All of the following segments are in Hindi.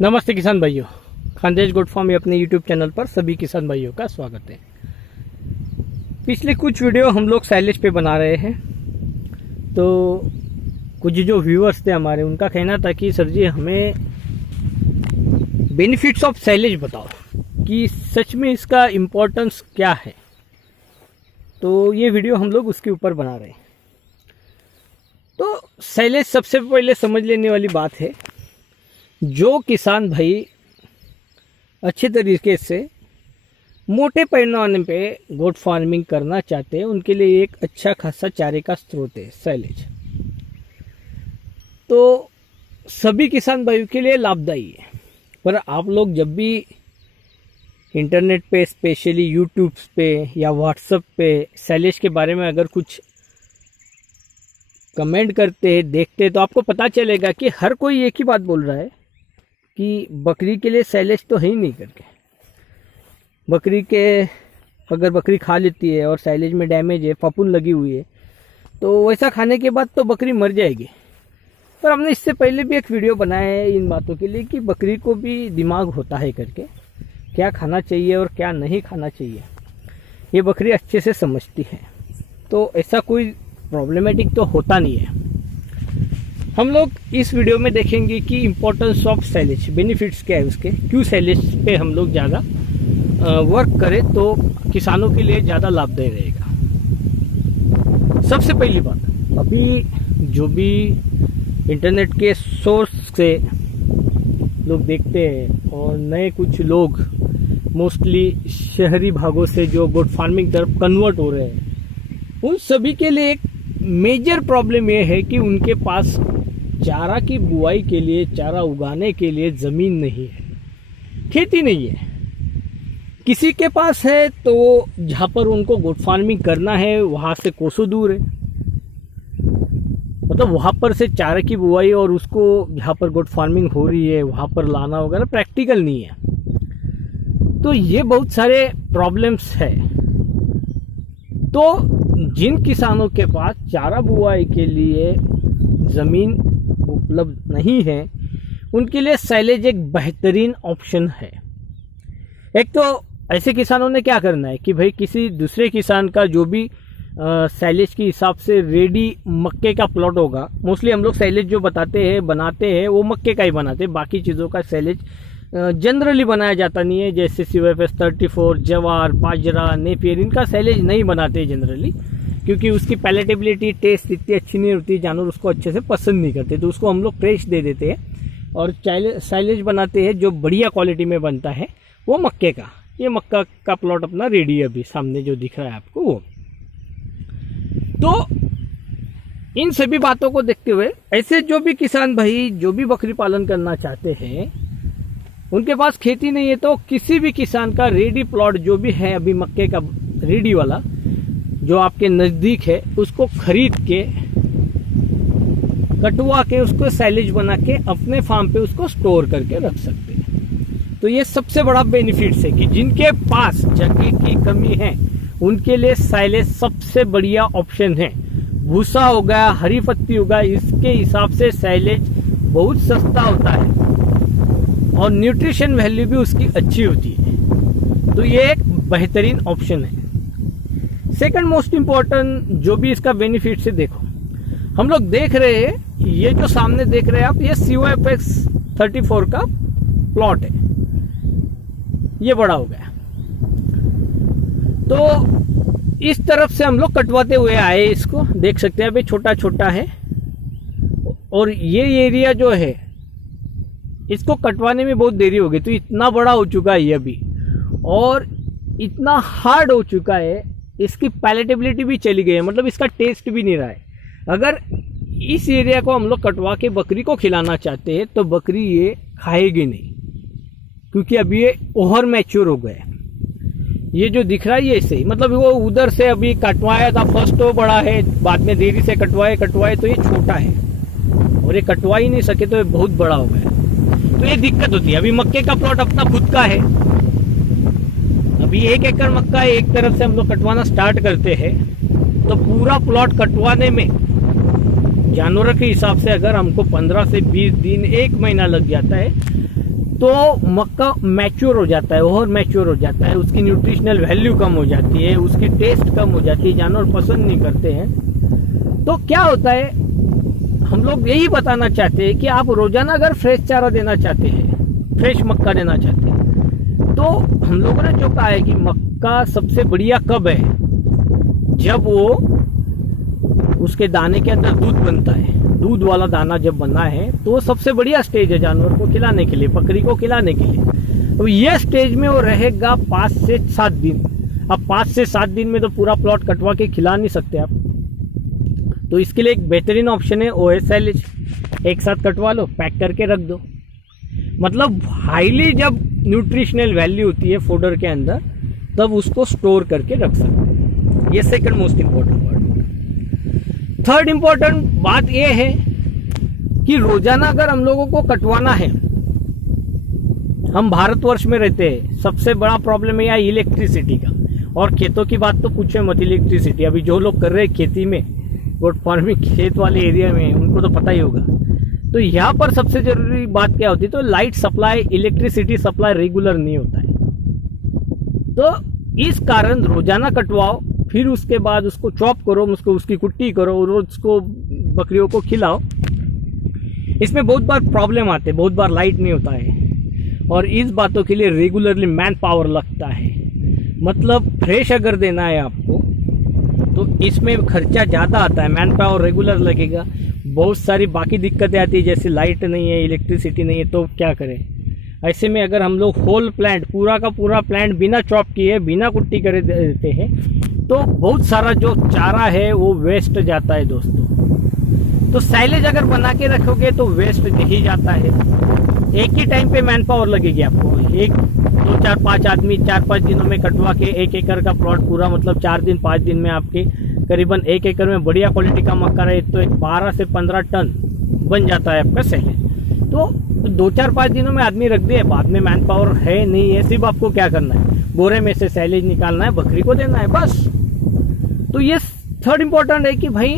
नमस्ते किसान भाइयों, खानदेश गोट फार्म में अपने YouTube चैनल पर सभी किसान भाइयों का स्वागत है। पिछले कुछ वीडियो हम लोग साइलेज पे बना रहे हैं, तो कुछ जो व्यूअर्स थे हमारे, उनका कहना था कि सर जी हमें बेनिफिट्स ऑफ साइलेज बताओ कि सच में इसका इम्पोर्टेंस क्या है। तो ये वीडियो हम लोग उसके ऊपर बना रहे हैं। तो साइलेज सबसे पहले समझ लेने वाली बात है, जो किसान भाई अच्छे तरीके से मोटे पैमाने पे गोट फार्मिंग करना चाहते हैं, उनके लिए एक अच्छा खासा चारे का स्रोत है साइलेज। तो सभी किसान भाइयों के लिए लाभदायी है। पर आप लोग जब भी इंटरनेट पे, स्पेशली यूट्यूब पे या व्हाट्सएप पे साइलेज के बारे में अगर कुछ कमेंट करते हैं, देखते हैं, तो आपको पता चलेगा कि हर कोई एक ही बात बोल रहा है कि बकरी के लिए साइलेज तो है ही नहीं करके। बकरी के अगर बकरी खा लेती है और साइलेज में डैमेज है, फफूंद लगी हुई है, तो वैसा खाने के बाद तो बकरी मर जाएगी। पर हमने इससे पहले भी एक वीडियो बनाया है इन बातों के लिए कि बकरी को भी दिमाग होता है करके, क्या खाना चाहिए और क्या नहीं खाना चाहिए ये बकरी अच्छे से समझती है। तो ऐसा कोई प्रॉब्लमेटिक तो होता नहीं है। हम लोग इस वीडियो में देखेंगे कि इम्पोर्टेंस ऑफ साइलेज, बेनिफिट्स क्या है उसके, क्यों साइलेज पे हम लोग ज़्यादा वर्क करें तो किसानों के लिए ज़्यादा लाभदायी रहेगा। सबसे पहली बात, अभी जो भी इंटरनेट के सोर्स से लोग देखते हैं और नए कुछ लोग मोस्टली शहरी भागों से जो गोट फार्मिंग तरफ कन्वर्ट हो रहे हैं, उन सभी के लिए एक मेजर प्रॉब्लम ये है कि उनके पास चारा की बुआई के लिए, चारा उगाने के लिए ज़मीन नहीं है, खेती नहीं है। किसी के पास है तो जहाँ पर उनको गोट फार्मिंग करना है वहाँ से कोसों दूर है, मतलब वहाँ पर से चारे की बुआई और उसको जहाँ पर गोट फार्मिंग हो रही है वहाँ पर लाना वगैरह प्रैक्टिकल नहीं है। तो ये बहुत सारे प्रॉब्लम्स है। तो जिन किसानों के पास चारा बुआई के लिए ज़मीन उपलब्ध नहीं है, उनके लिए साइलेज एक बेहतरीन ऑप्शन है। एक तो ऐसे किसानों ने क्या करना है कि भाई किसी दूसरे किसान का जो भी साइलेज के हिसाब से रेडी मक्के का प्लॉट होगा, मोस्टली हम लोग साइलेज जो बनाते हैं वो मक्के का ही बनाते हैं, बाकी चीज़ों का साइलेज जनरली बनाया जाता नहीं है। जैसे CFS 34, जवार, बाजरा, नेपियर, इनका साइलेज नहीं बनाते जनरली, क्योंकि उसकी पैलेटेबिलिटी, टेस्ट इतनी अच्छी नहीं होती, जानवर उसको अच्छे से पसंद नहीं करते, तो उसको हम लोग फ्रेश दे देते हैं और साइलेज बनाते हैं जो बढ़िया क्वालिटी में बनता है वो मक्के का। ये मक्का का प्लॉट अपना रेडी है, अभी सामने जो दिख रहा है आपको वो। तो इन सभी बातों को देखते हुए ऐसे जो भी किसान भाई जो भी बकरी पालन करना चाहते हैं, उनके पास खेती नहीं है, तो किसी भी किसान का रेडी प्लॉट जो भी है अभी मक्के का रेडी वाला जो आपके नज़दीक है, उसको खरीद के, कटवा के, उसको साइलेज बना के अपने फार्म पे उसको स्टोर करके रख सकते हैं। तो ये सबसे बड़ा बेनिफिट्स है कि जिनके पास जगह की कमी है उनके लिए साइलेज सबसे बढ़िया ऑप्शन है। भूसा हो गया, हरी पत्ती हो गया, इसके हिसाब से साइलेज बहुत सस्ता होता है और न्यूट्रिशन वैल्यू भी उसकी अच्छी होती है। तो ये एक बेहतरीन ऑप्शन है। सेकंड मोस्ट इम्पोर्टेंट जो भी इसका बेनिफिट है, देखो हम लोग देख रहे हैं, ये जो सामने देख रहे हैं आप, ये CFS 34 का प्लॉट है, ये बड़ा हो गया। तो इस तरफ से हम लोग कटवाते हुए आए, इसको देख सकते हैं, अभी छोटा छोटा है और ये एरिया जो है इसको कटवाने में बहुत देरी हो गई, तो इतना बड़ा हो चुका है ये अभी और इतना हार्ड हो चुका है, इसकी पैलेटेबिलिटी भी चली गई है, मतलब इसका टेस्ट भी नहीं रहा है। अगर इस एरिया को हम लोग कटवा के बकरी को खिलाना चाहते हैं तो बकरी ये खाएगी नहीं, क्योंकि अभी ये ओवर मैच्योर हो गया है। ये जो दिख रहा है ये ऐसे ही, मतलब वो उधर से अभी कटवाया था, फर्स्ट तो बड़ा है, बाद में देरी से कटवाए तो ये छोटा है और ये कटवा ही नहीं सके तो ये बहुत बड़ा हो गया। तो ये दिक्कत होती है। अभी मक्के का प्लॉट अपना खुद का है, अभी 1 एकड़ मक्का है, एक तरफ से हम लोग कटवाना स्टार्ट करते हैं तो पूरा प्लॉट कटवाने में जानवरों के हिसाब से अगर हमको 15 से 20 दिन, 1 महीना लग जाता है, तो मक्का मैच्योर हो जाता है, ओवर मैच्योर हो जाता है, उसकी न्यूट्रिशनल वैल्यू कम हो जाती है, उसकी टेस्ट कम हो जाती है, जानवर पसंद नहीं करते हैं। तो क्या होता है, हम लोग यही बताना चाहते हैं कि आप रोजाना अगर फ्रेश चारा देना चाहते हैं, फ्रेश मक्का देना चाहते हैं, तो हम लोगों ने जो कहा है कि मक्का सबसे बढ़िया कब है, जब वो उसके दाने के अंदर दूध बनता है, दूध वाला दाना जब बना है तो सबसे बढ़िया स्टेज है जानवर को खिलाने के लिए, बकरी को खिलाने के लिए। तो ये स्टेज में वो रहेगा 5 से 7 दिन। अब 5 से 7 दिन में तो पूरा प्लॉट कटवा के खिला नहीं सकते आप, तो इसके लिए एक बेहतरीन ऑप्शन है ओएस साइलेज। एक साथ कटवा लो, पैक करके रख दो। मतलब हाईली जब न्यूट्रिशनल वैल्यू होती है फोडर के अंदर, तब उसको स्टोर करके रख सकते हैं। ये second most important part. Third important बात यह है कि रोजाना अगर हम लोगों को कटवाना है, हम भारतवर्ष में रहते हैं, सबसे बड़ा प्रॉब्लम है इलेक्ट्रिसिटी का। और खेतों की बात तो पूछे मत, इलेक्ट्रिसिटी अभी जो लोग कर रहे हैं खेती में, गोट फार्मिंग खेत वाले एरिया में, उनको तो पता ही होगा। तो यहाँ पर सबसे जरूरी बात क्या होती है, तो light supply, electricity supply regular नहीं होता है। तो इस कारण रोजाना कटवाओ, फिर उसके बाद उसको चॉप करो, उसको उसकी कुट्टी करो, रोज उसको बकरियों को खिलाओ। इसमें बहुत बार प्रॉब्लम आते हैं, बहुत बार लाइट नहीं होता है, और इस बातों के लिए रेगुलरली मैन पावर लगता है। मतलब फ्रेश अगर देना है आपको तो इसमें खर्चा ज़्यादा आता है, मैन पावर रेगुलर लगेगा। बहुत सारी बाकी दिक्कतें आती है, जैसे लाइट नहीं है, इलेक्ट्रिसिटी नहीं है, तो क्या करें। ऐसे में अगर हम लोग होल प्लांट, पूरा का पूरा प्लांट बिना चॉप किए, बिना कुट्टी करे देते हैं, तो बहुत सारा जो चारा है वो वेस्ट जाता है दोस्तों। तो साइलेज अगर बना के रखोगे तो वेस्ट नहीं जाता है। एक ही टाइम पे मैन पावर लगेगी आपको, 1 2 4 5 आदमी 4-5 दिनों में कटवा के 1 एकड़ का प्लॉट पूरा, मतलब 4 दिन 5 दिन में आपके करीबन 1 एकड़ में बढ़िया क्वालिटी का मक्का रहे तो 12 से 15 टन बन जाता है आपका साइलेज। तो 2-4-5 दिनों में आदमी रख दिए, बाद में मैन पावर है नहीं है, सिर्फ आपको क्या करना है, बोरे में से साइलेज निकालना है, बकरी को देना है, बस। तो ये थर्ड इम्पोर्टेंट है कि भाई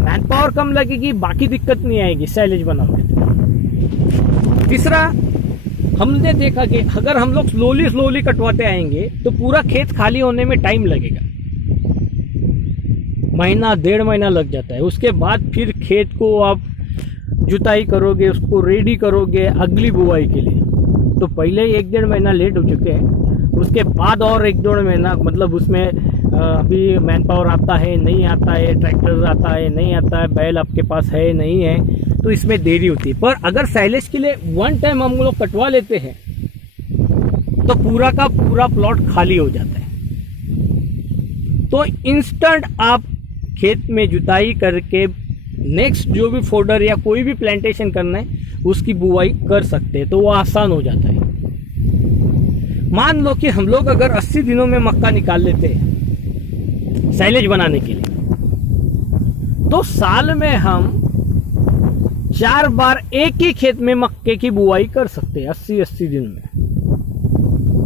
मैन पावर कम लगेगी, बाकी दिक्कत नहीं आएगी साइलेज बनाओगे तो। तीसरा, हमने देखा कि अगर हम लोग स्लोली कटवाते आएंगे तो पूरा खेत खाली होने में टाइम लगेगा, महीना 1.5 महीना लग जाता है। उसके बाद फिर खेत को आप जुताई करोगे, उसको रेडी करोगे अगली बुआई के लिए, तो पहले ही 1-1.5 महीना लेट हो चुके हैं। उसके बाद और 1-1.5 महीना, मतलब उसमें अभी मैन पावर आता है नहीं आता है, ट्रैक्टर आता है नहीं आता है, बैल आपके पास है नहीं है, तो इसमें देरी होती है। पर अगर साइलेज के लिए वन टाइम हम लोग कटवा लेते हैं तो पूरा का पूरा प्लॉट खाली हो जाता है। तो इंस्टेंट आप खेत में जुताई करके नेक्स्ट जो भी फोडर या कोई भी प्लांटेशन करना है उसकी बुआई कर सकते हैं, तो वो आसान हो जाता है। मान लो कि हम लोग अगर 80 दिनों में मक्का निकाल लेते हैं साइलेज बनाने के लिए, तो साल में हम 4 बार एक ही खेत में मक्के की बुआई कर सकते हैं 80 दिन में,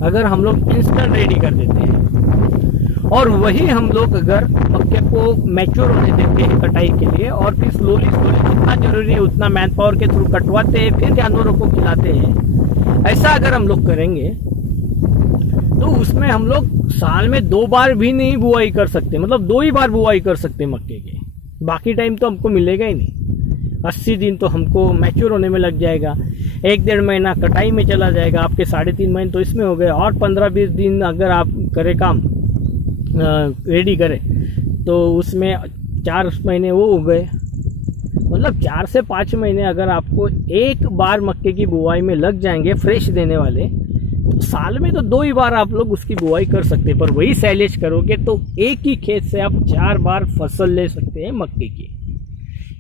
अगर हम लोग इंस्टेंट रेडी कर देते हैं। और वही हम लोग अगर मक्के को मैच्योर होने देते हैं कटाई के लिए, और फिर स्लोली जितना जरूरी है उतना मैन पावर के थ्रू कटवाते हैं, फिर जानवरों को खिलाते हैं, ऐसा अगर हम लोग करेंगे तो उसमें हम लोग साल में 2 बार भी नहीं बुआई कर सकते, मतलब 2 ही बार बुआई कर सकते मक्के के, बाकी टाइम तो हमको मिलेगा ही नहीं। 80 दिन तो हमको मैच्योर होने में लग जाएगा, 1-1.5 महीना कटाई में चला जाएगा, आपके 3.5 महीने तो इसमें हो गए, और 15-20 दिन अगर आप करें काम रेडी करें तो उसमें 4 महीने वो हो गए, मतलब 4 से 5 महीने अगर आपको एक बार मक्के की बुआई में लग जाएंगे फ्रेश देने वाले, तो साल में तो 2 ही बार आप लोग उसकी बुआई कर सकते हैं। पर वही साइलेज करोगे तो एक ही खेत से आप 4 बार फसल ले सकते हैं मक्के की।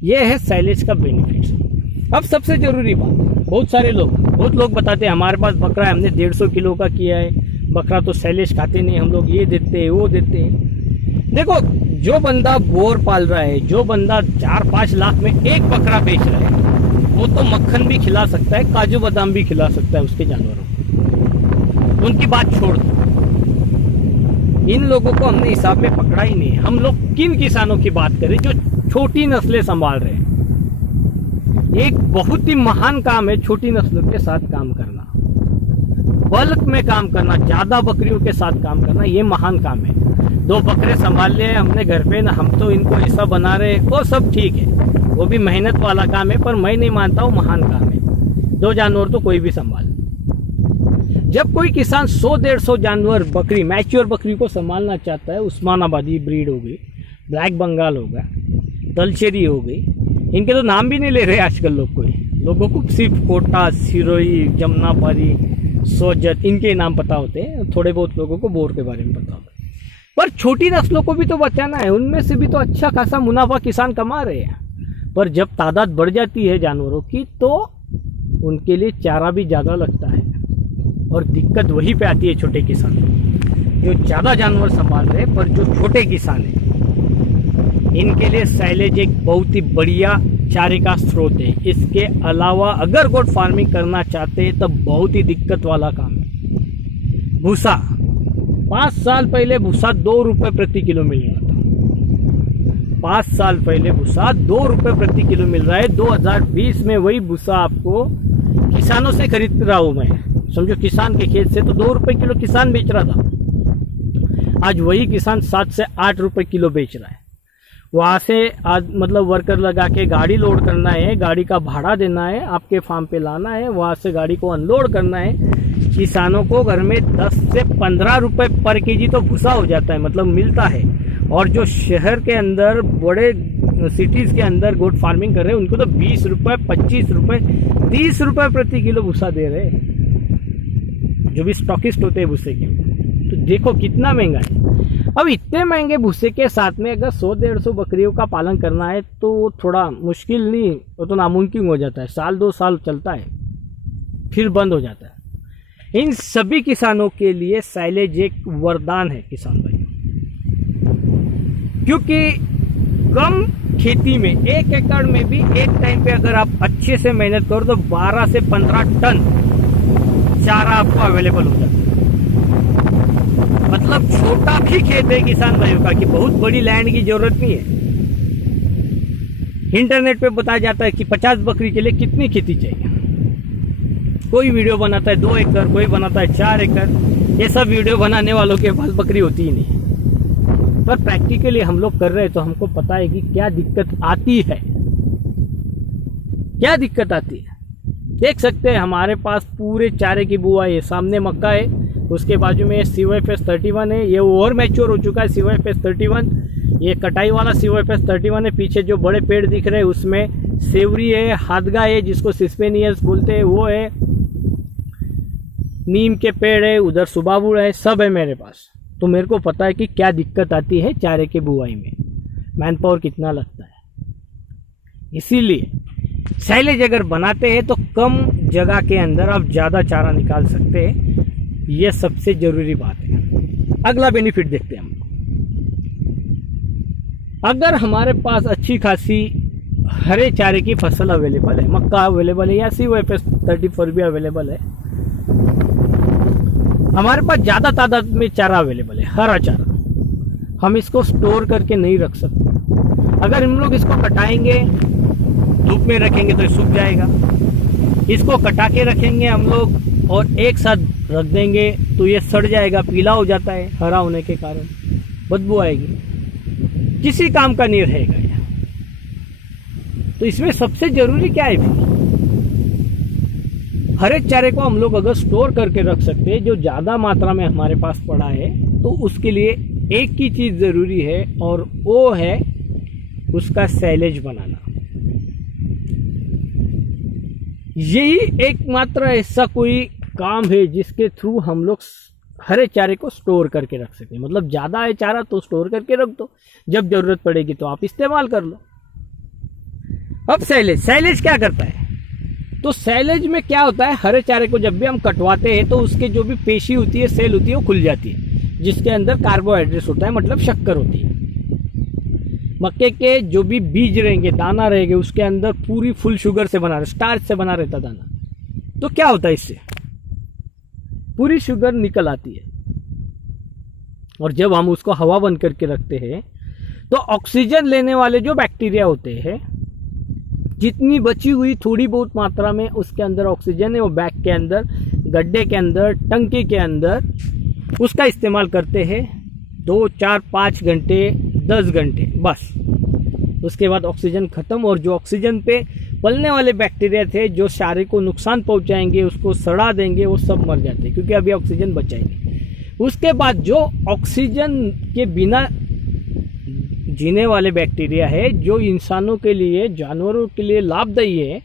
यह है साइलेज का बेनिफिट। अब सबसे जरूरी बात, बहुत लोग बताते हैं हमारे पास बकरा है, हमने 150 किलो का किया है, बकरा तो साइलेज खाते नहीं, हम लोग ये देते हैं वो देते हैं। देखो, जो बंदा बोर पाल रहा है, जो बंदा 4-5 लाख में एक बकरा बेच रहा है, वो तो मक्खन भी खिला सकता है, काजू बादाम भी खिला सकता है उसके जानवरों को, उनकी बात छोड़ दो। इन लोगों को हमने हिसाब में पकड़ा ही नहीं है। हम लोग किन किसानों की बात करें जो छोटी नस्लें संभाल रहे हैं, एक बहुत ही महान काम है छोटी नस्लों के साथ काम करना, बल्क में काम करना, ज्यादा बकरियों के साथ काम करना, ये महान काम है। 2 बकरे संभाल लिए हमने घर पे, ना हम तो इनको ऐसा बना रहे, वो सब ठीक है, वो भी मेहनत वाला काम है, पर मैं नहीं मानता हूँ महान काम है। 2 जानवर तो कोई भी संभाल। जब कोई किसान 100-150 जानवर बकरी, मैच्योर बकरी को संभालना चाहता है, उस्मानाबादी ब्रीड हो गई, ब्लैक बंगाल हो गया, दलचेरी हो गई, इनके तो नाम भी नहीं ले रहे आजकल लोग, कोई लोगों को सिर्फ कोटा, सिरोही, जमुनापारी, सोजत, इनके नाम पता होते हैं, थोड़े बहुत लोगों को बोर के बारे में पता होता है। पर छोटी नस्लों को भी तो बचाना है, उनमें से भी तो अच्छा खासा मुनाफा किसान कमा रहे हैं। पर जब तादाद बढ़ जाती है जानवरों की तो उनके लिए चारा भी ज़्यादा लगता है, और दिक्कत वहीं पे आती है छोटे किसान जो ज़्यादा जानवर संभाल रहे हैं। पर जो छोटे किसान हैं इनके लिए साइलेज एक बहुत ही बढ़िया चारे का स्रोत है। इसके अलावा अगर गोट फार्मिंग करना चाहते हैं तो बहुत ही दिक्कत वाला काम है। भूसा 5 साल पहले भूसा 2 रुपये प्रति किलो मिल रहा था। 5 साल पहले भूसा 2 रुपये प्रति किलो मिल रहा है। 2020 में वही भूसा आपको किसानों से खरीद रहा हूँ मैं, समझो किसान के खेत से, तो 2 रुपये किलो किसान बेच रहा था। आज वही किसान 7 से 8 रुपये किलो बेच रहा है। वहाँ से आज मतलब वर्कर लगा के गाड़ी लोड करना है, गाड़ी का भाड़ा देना है, आपके फार्म पे लाना है, वहाँ से गाड़ी को अनलोड करना है। किसानों को घर में 10 से 15 रुपये पर केजी तो भूसा हो जाता है, मतलब मिलता है। और जो शहर के अंदर बड़े सिटीज़ के अंदर गोट फार्मिंग कर रहे हैं उनको तो 20 रुपये, 25 रुपये, 30 रुपये प्रति किलो भूसा दे रहे हैं, जो भी स्टॉकिस्ट होते हैं भूसे के। तो देखो कितना महंगा है। अब इतने महंगे भूसे के साथ में अगर 100-150 बकरियों का पालन करना है तो थोड़ा मुश्किल नहीं, वो तो नामुमकिन हो जाता है। 1-2 साल चलता है फिर बंद हो जाता है। इन सभी किसानों के लिए साइलेज एक वरदान है किसान भाई, क्योंकि कम खेती में 1 एकड़ में भी एक टाइम पे अगर आप अच्छे से मेहनत करो तो 12 से 15 टन चारा आपको अवेलेबल हो जाता है। मतलब छोटा भी खेत है किसान भाइयों का, कि बहुत बड़ी लैंड की जरूरत नहीं है। इंटरनेट पे बताया जाता है कि 50 बकरी के लिए कितनी खेती चाहिए। कोई वीडियो बनाता है 2 एकड़, कोई बनाता है 4 एकड़। ये सब वीडियो बनाने वालों के पास बकरी होती ही नहीं। पर प्रैक्टिकली हम लोग कर रहे हैं तो हमको पता है कि क्या दिक्कत आती है, क्या दिक्कत आती है। देख सकते हैं हमारे पास पूरे चारे की बुआ है। सामने मक्का है, उसके बाजू में CYFS 31 है, ये ओवर मैच्योर हो चुका है CYFS 31। ये कटाई वाला CYFS 31 है। पीछे जो बड़े पेड़ दिख रहे हैं उसमें सेवरी है, हादगा है जिसको सिस्पेनियस बोलते हैं, वो है, नीम के पेड़ है, उधर सुबाबुड़ है, सब है मेरे पास। तो मेरे को पता है कि क्या दिक्कत आती है चारे के बुआई में, मैन पावर कितना लगता है। इसीलिए साइलेज अगर बनाते हैं तो कम जगह के अंदर आप ज़्यादा चारा निकाल सकते हैं, यह सबसे जरूरी बात है। अगला बेनिफिट देखते हैं हम। अगर हमारे पास अच्छी खासी हरे चारे की फसल अवेलेबल है, मक्का अवेलेबल है या CYFS 34 भी अवेलेबल है, हमारे पास ज़्यादा तादाद में चारा अवेलेबल है, हरा चारा, हम इसको स्टोर करके नहीं रख सकते। अगर हम लोग इसको कटाएंगे, धूप में रखेंगे तो ये सूख जाएगा। इसको कटा के रखेंगे हम लोग और एक साथ रख देंगे तो ये सड़ जाएगा, पीला हो जाता है हरा होने के कारण, बदबू आएगी, किसी काम का नहीं रहेगा ये। तो इसमें सबसे जरूरी क्या है फिर? हरे चारे को हम लोग अगर स्टोर करके रख सकते हैं, जो ज़्यादा मात्रा में हमारे पास पड़ा है, तो उसके लिए एक ही चीज़ ज़रूरी है और वो है उसका साइलेज बनाना। यही एकमात्र ऐसा कोई काम है जिसके थ्रू हम लोग हरे चारे को स्टोर करके रख सकते हैं। मतलब ज़्यादा है चारा तो स्टोर करके रख दो, जब ज़रूरत पड़ेगी तो आप इस्तेमाल कर लो। अब साइलेज क्या करता है? तो साइलेज में क्या होता है, हरे चारे को जब भी हम कटवाते हैं तो उसके जो भी पेशी होती है, सेल होती है, वो खुल जाती है, जिसके अंदर कार्बोहाइड्रेट्स होता है, मतलब शक्कर होती है। मक्के के जो भी बीज रहेंगे, दाना रहेंगे, उसके अंदर पूरी फुल शुगर से बना, स्टार्च से बना रहता दाना। तो क्या होता है, इससे पूरी शुगर निकल आती है। और जब हम उसको हवा बंद करके रखते हैं तो ऑक्सीजन लेने वाले जो बैक्टीरिया होते हैं, जितनी बची हुई थोड़ी बहुत मात्रा में उसके अंदर ऑक्सीजन है वो बैग के अंदर, गड्ढे के अंदर, टंकी के अंदर उसका इस्तेमाल करते हैं 2, 4, 5 घंटे, 10 घंटे बस। उसके बाद ऑक्सीजन ख़त्म, और जो ऑक्सीजन पे पलने वाले बैक्टीरिया थे जो शरीर को नुकसान पहुंचाएंगे, उसको सड़ा देंगे, वो सब मर जाते हैं क्योंकि अभी ऑक्सीजन बचाएंगे। उसके बाद जो ऑक्सीजन के बिना जीने वाले बैक्टीरिया है जो इंसानों के लिए, जानवरों के लिए लाभदायी है,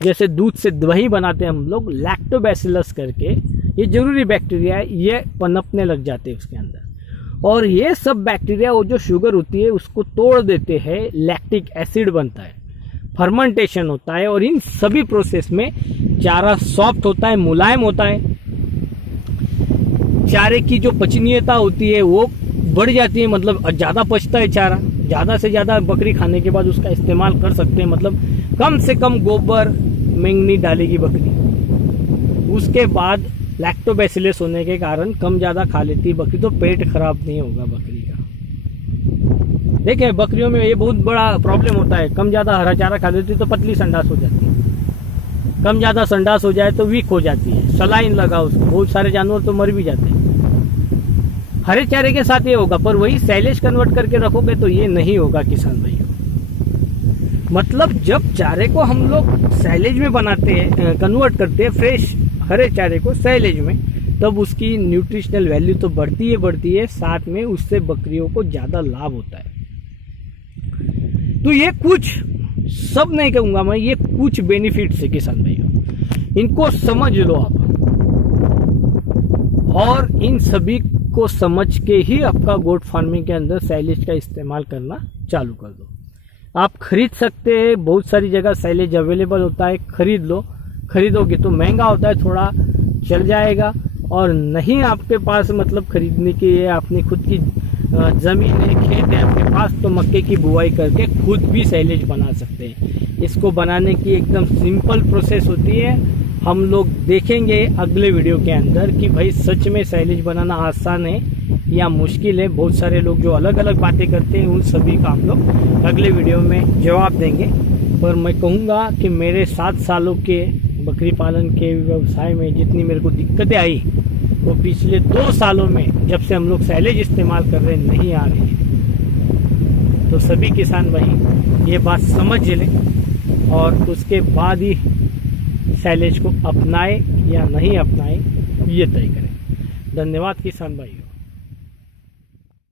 जैसे दूध से दही बनाते हैं हम लोग, लैक्टोबैसिलस करके, ये जरूरी बैक्टीरिया है, ये पनपने लग जाते हैं उसके अंदर। और ये सब बैक्टीरिया वो जो शुगर होती है उसको तोड़ देते हैं, लैक्टिक एसिड बनता है, फर्मेंटेशन होता है, और इन सभी प्रोसेस में चारा सॉफ्ट होता है, मुलायम होता है, चारे की जो पचनीयता होती है वो बढ़ जाती है, मतलब ज़्यादा पचता है चारा, ज़्यादा से ज़्यादा बकरी खाने के बाद उसका इस्तेमाल कर सकते हैं, मतलब कम से कम गोबर मेंगनी डालेगी बकरी। उसके बाद लैक्टोबैसिलस होने के कारण कम ज़्यादा खा लेती है बकरी, तो पेट खराब नहीं होगा बकरी का। देखिए बकरियों में ये बहुत बड़ा प्रॉब्लम होता है, कम ज़्यादा हरा चारा खा लेती है तो पतली संडास हो जाती है, कम ज़्यादा संडास हो जाए तो वीक हो जाती है, सलाइन लगा उसको, बहुत सारे जानवर तो मर भी जाते हैं। हरे चारे के साथ ये होगा, पर वही साइलेज कन्वर्ट करके रखोगे तो ये नहीं होगा किसान भाइयों। मतलब जब चारे को हम लोग साइलेज में बनाते हैं, कन्वर्ट करते हैं फ्रेश हरे चारे को साइलेज में, तब उसकी न्यूट्रिशनल वैल्यू तो बढ़ती है, साथ में उससे बकरियों को ज़्यादा लाभ होता है। तो ये कुछ, सब नहीं कहूँगा मैं, ये कुछ बेनिफिट्स है किसान भाइयों, इनको समझ लो आप, और इन सभी को समझ के ही आपका गोट फार्मिंग के अंदर साइलेज का इस्तेमाल करना चालू कर दो। आप खरीद सकते हैं, बहुत सारी जगह साइलेज अवेलेबल होता है, खरीद लो। खरीदोगे तो महंगा होता है, थोड़ा चल जाएगा, और नहीं आपके पास मतलब खरीदने के लिए आपने खुद की ज़मीन है, खेत है आपके पास, तो मक्के की बुआई करके खुद भी साइलेज बना सकते हैं। इसको बनाने की एकदम सिंपल प्रोसेस होती है। हम लोग देखेंगे अगले वीडियो के अंदर कि भाई सच में साइलेज बनाना आसान है या मुश्किल है। बहुत सारे लोग जो अलग अलग बातें करते हैं उन सभी का हम लोग अगले वीडियो में जवाब देंगे। पर मैं कहूँगा कि मेरे 7 सालों के बकरी पालन के व्यवसाय में जितनी मेरे को दिक्कतें आई वो पिछले 2 सालों में जब से हम लोग साइलेज इस्तेमाल कर रहे हैं नहीं आ रही है। तो सभी किसान भाई ये बात समझ लें और उसके बाद ही साइलेज को अपनाएं या नहीं अपनाएं ये तय करें। धन्यवाद किसान भाइयों।